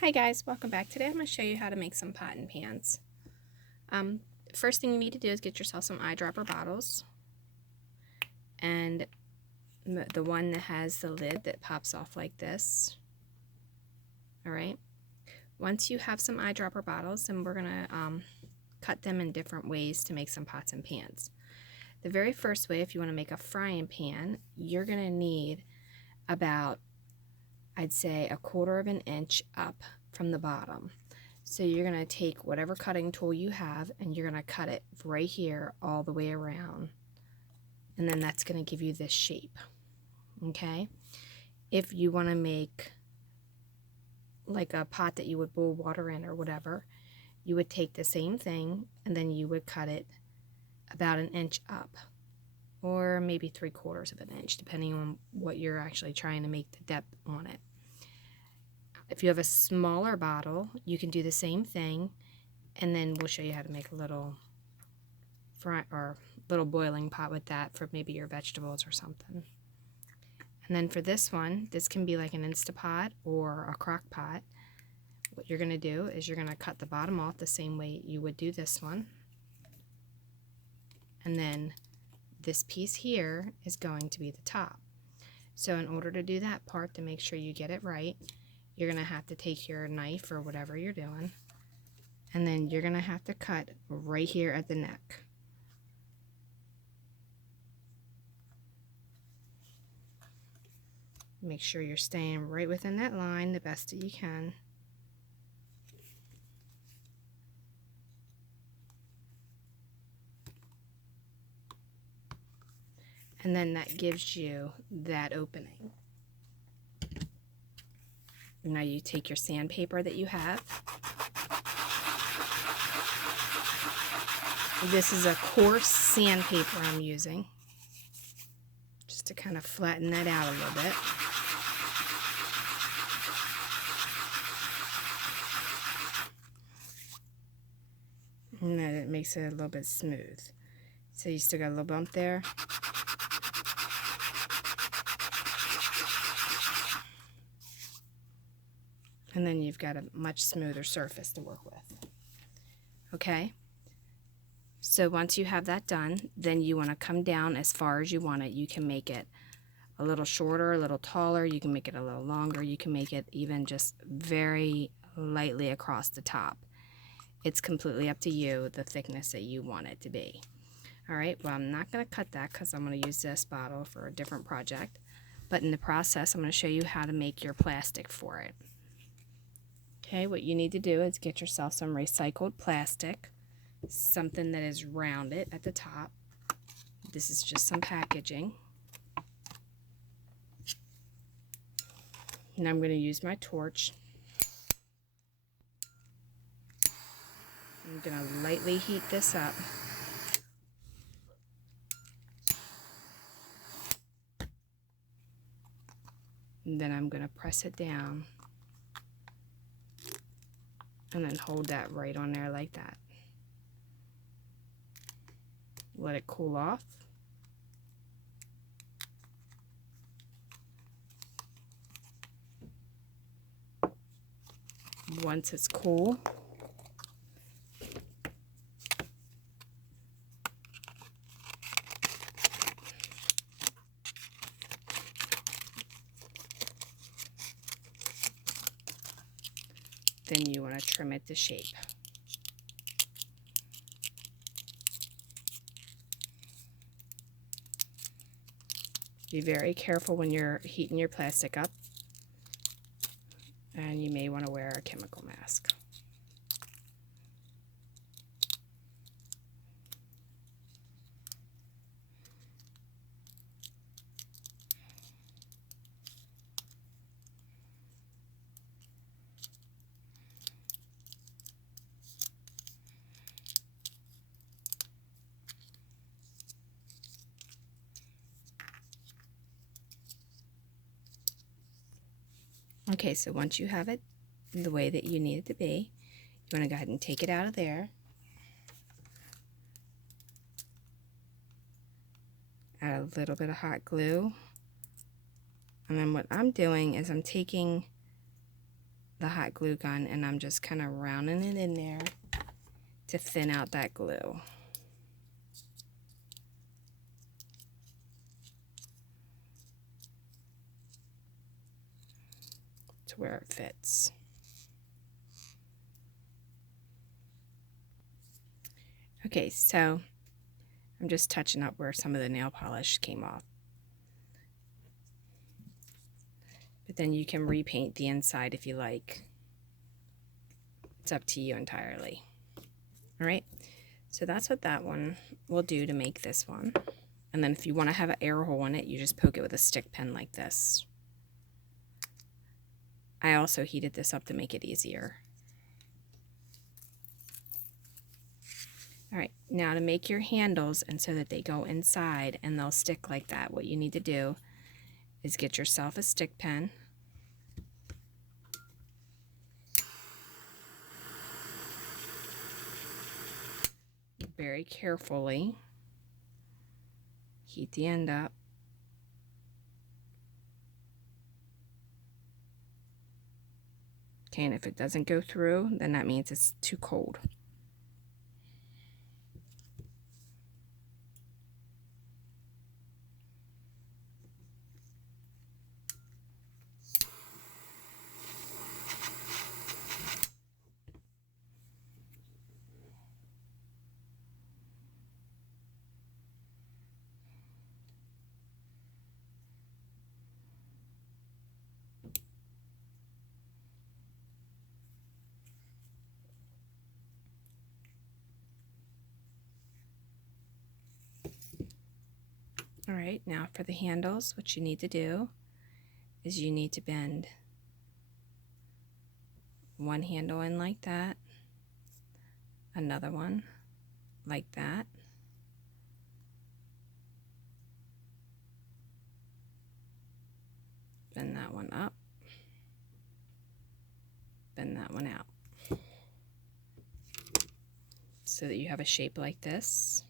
Hi guys, welcome back. Today I'm going to show you how to make some pot and pans. First thing you need to do is get yourself some eyedropper bottles, and the one that has the lid that pops off like this. Alright, once you have some eyedropper bottles, then we're going to cut them in different ways to make some pots and pans. The very first way, if you want to make a frying pan, you're going to need about, I'd say, 1/4 of an inch up from the bottom. So you're going to take whatever cutting tool you have and you're going to cut it right here all the way around. And then that's going to give you this shape. Okay? If you want to make like a pot that you would boil water in or whatever, you would take the same thing and then you would cut it about an inch up, or maybe 3/4 of an inch, depending on what you're actually trying to make the depth on it. If you have a smaller bottle, you can do the same thing, and then we'll show you how to make a little little boiling pot with that for maybe your vegetables or something. And then for this one, this can be like an Instapot or a crock pot. What you're going to do is you're going to cut the bottom off the same way you would do this one. And then this piece here is going to be the top. So in order to do that part, to make sure you get it right, you're going to have to take your knife or whatever you're doing, and then you're going to have to cut right here at the neck. Make sure you're staying right within that line the best that you can. And then that gives you that opening. Now you take your sandpaper that you have. This is a coarse sandpaper I'm using, just to kind of flatten that out a little bit. And then it makes it a little bit smooth. So you still got a little bump there. And then you've got a much smoother surface to work with. Okay? So once you have that done, then you want to come down as far as you want it. You can make it a little shorter, a little taller. You can make it a little longer. You can make it even just very lightly across the top. It's completely up to you, the thickness that you want it to be. Alright, well, I'm not going to cut that because I'm going to use this bottle for a different project. But in the process, I'm going to show you how to make your plastic for it. Okay, what you need to do is get yourself some recycled plastic, something that is rounded at the top. This is just some packaging. And I'm going to use my torch. I'm going to lightly heat this up. And then I'm going to press it down. And then hold that right on there like that. Let it cool off. Once it's cool, then you want to trim it to shape. Be very careful when you're heating your plastic up, and you may want to wear a chemical mask. Okay, so once you have it the way that you need it to be, you want to go ahead and take it out of there. Add a little bit of hot glue. And then what I'm doing is I'm taking the hot glue gun and I'm just kind of rounding it in there to thin out that glue. To where it fits. Okay, so I'm just touching up where some of the nail polish came off. But then you can repaint the inside if you like. It's up to you entirely. Alright, so that's what that one will do to make this one. And then if you want to have an air hole in it, you just poke it with a stick pen like this. I also heated this up to make it easier. Alright, now to make your handles and so that they go inside and they'll stick like that, what you need to do is get yourself a stick pen. Very carefully heat the end up. Okay, and if it doesn't go through, then that means it's too cold. Alright, now for the handles, what you need to do is you need to bend one handle in like that, another one like that, bend that one up, bend that one out, so that you have a shape like this.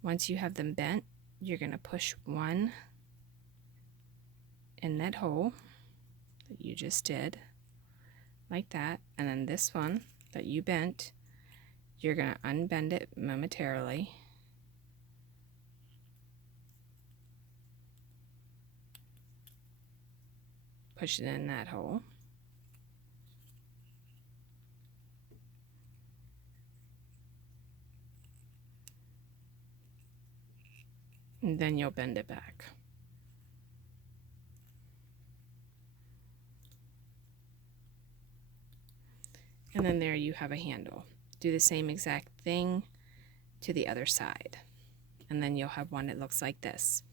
Once you have them bent, you're going to push one in that hole that you just did, like that, and then this one that you bent, you're going to unbend it momentarily. Push it in that hole. And then you'll bend it back. And then there you have a handle. Do the same exact thing to the other side. And then you'll have one that looks like this.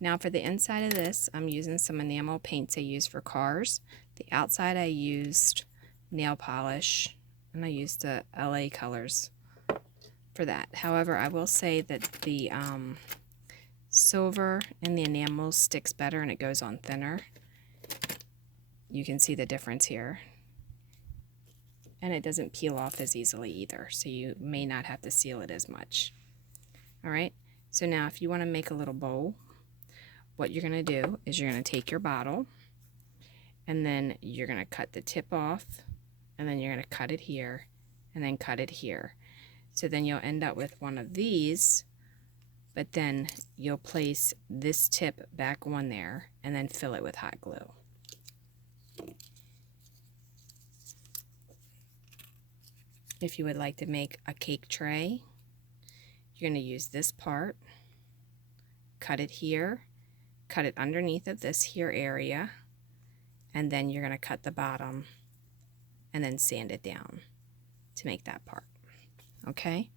Now for the inside of this, I'm using some enamel paints I use for cars. The outside I used nail polish, and I used the LA colors for that. However, I will say that the silver in the enamel sticks better and it goes on thinner. You can see the difference here. And it doesn't peel off as easily either, so you may not have to seal it as much. Alright, so now if you want to make a little bowl, what you're going to do is you're going to take your bottle, and then you're going to cut the tip off, and then you're going to cut it here, and then cut it here. So then you'll end up with one of these, but then you'll place this tip back on there, and then fill it with hot glue. If you would like to make a cake tray, you're going to use this part, cut it here, cut it underneath of this here area, and then you're going to cut the bottom and then sand it down to make that part. Okay?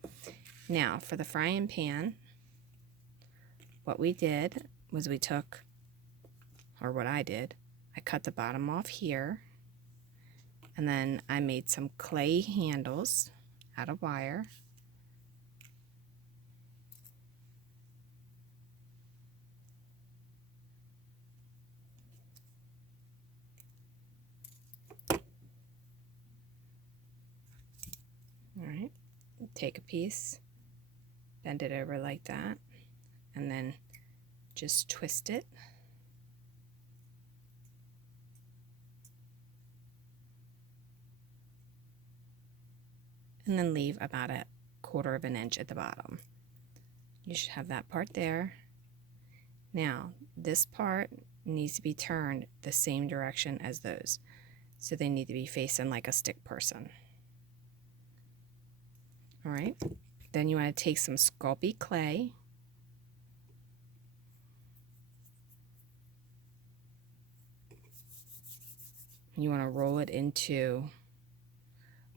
Now for the frying pan, what we did was we took, or what I did, I cut the bottom off here, and then I made some clay handles out of wire. All right, take a piece, bend it over like that, and then just twist it. And then leave about 1/4 of an inch at the bottom. You should have that part there. Now, this part needs to be turned the same direction as those. So they need to be facing like a stick person. All right. Then you want to take some Sculpey clay. You want to roll it into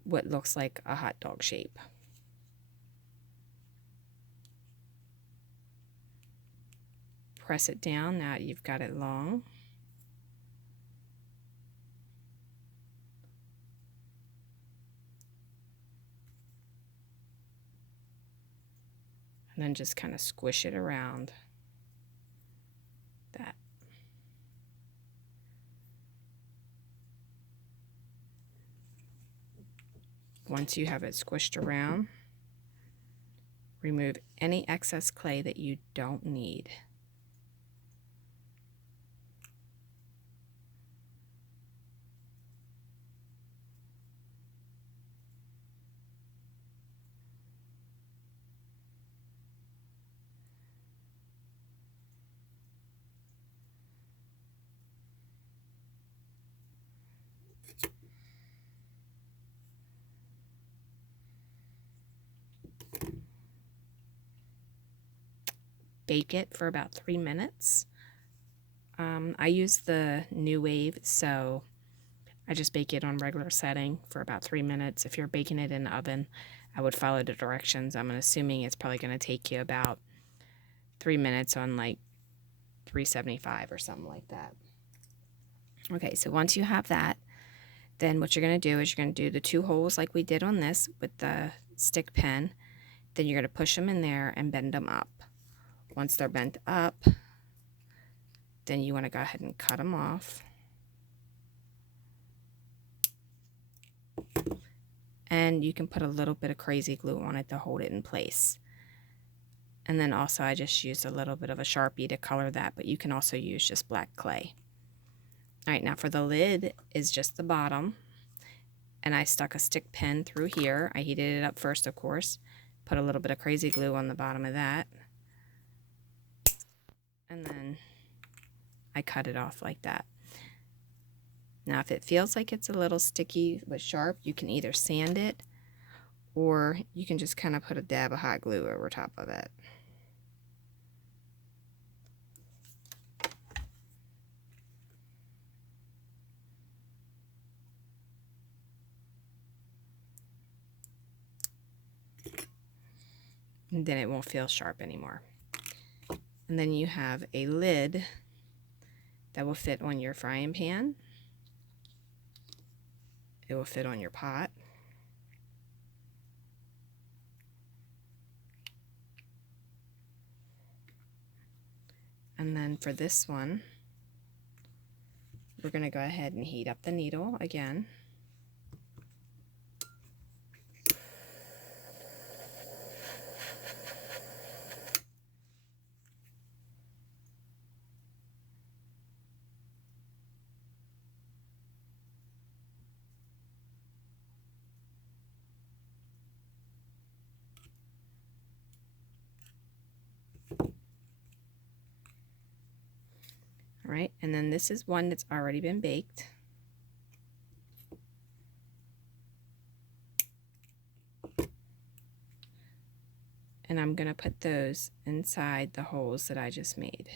what looks like a hot dog shape. Press it down. Now you've got it long. And then just kind of squish it around that. Once you have it squished around, remove any excess clay that you don't need. Bake it for about 3 minutes. I use the New Wave, so I just bake it on regular setting for about 3 minutes. If you're baking it in the oven, I would follow the directions. I'm assuming it's probably going to take you about 3 minutes on like 375 or something like that. Okay, so once you have that, then what you're going to do is you're going to do the 2 holes like we did on this with the stick pen. Then you're going to push them in there and bend them up. Once they're bent up, then you want to go ahead and cut them off. And you can put a little bit of crazy glue on it to hold it in place. And then also I just used a little bit of a Sharpie to color that, but you can also use just black clay. All right, now for the lid is just the bottom. And I stuck a stick pin through here. I heated it up first, of course. Put a little bit of crazy glue on the bottom of that. And then I cut it off like that. Now if it feels like it's a little sticky but sharp, you can either sand it or you can just kind of put a dab of hot glue over top of it. And then it won't feel sharp anymore. And then you have a lid that will fit on your frying pan. It will fit on your pot. And then for this one, we're going to go ahead and heat up the needle again. All right, and then this is one that's already been baked. And I'm going to put those inside the holes that I just made.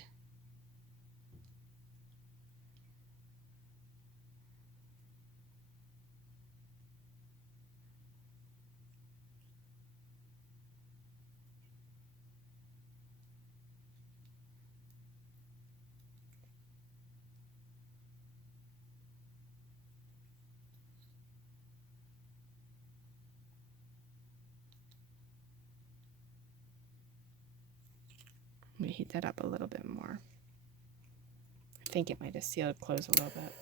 Let me heat that up a little bit more. I think it might have sealed closed a little bit.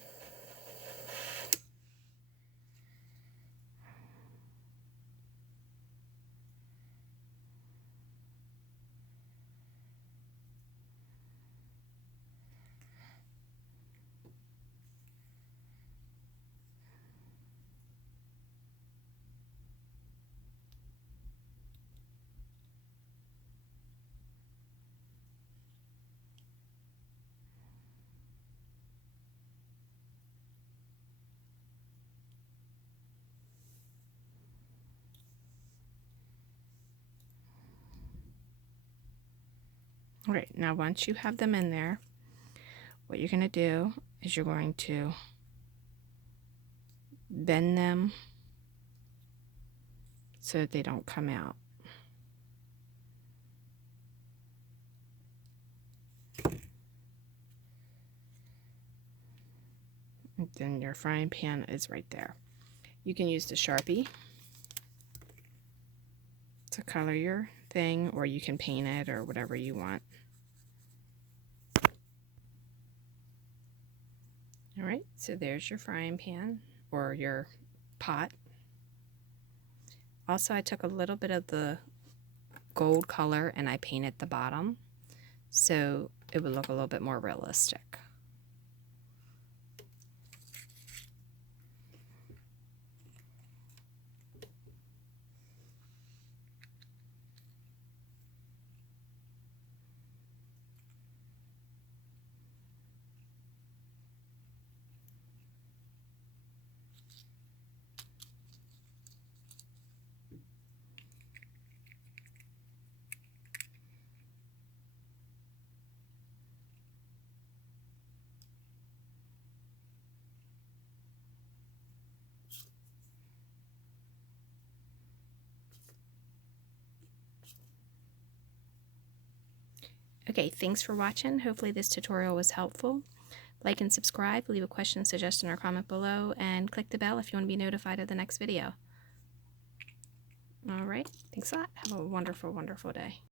Alright, now once you have them in there, what you're going to do is you're going to bend them so that they don't come out. And then your frying pan is right there. You can use the Sharpie to color your thing, or you can paint it or whatever you want. Alright, so there's your frying pan or your pot. Also, I took a little bit of the gold color and I painted the bottom so it would look a little bit more realistic. Okay, thanks for watching. Hopefully this tutorial was helpful. Like and subscribe, leave a question, suggestion, or comment below, and click the bell if you want to be notified of the next video. Alright, thanks a lot. Have a wonderful, wonderful day.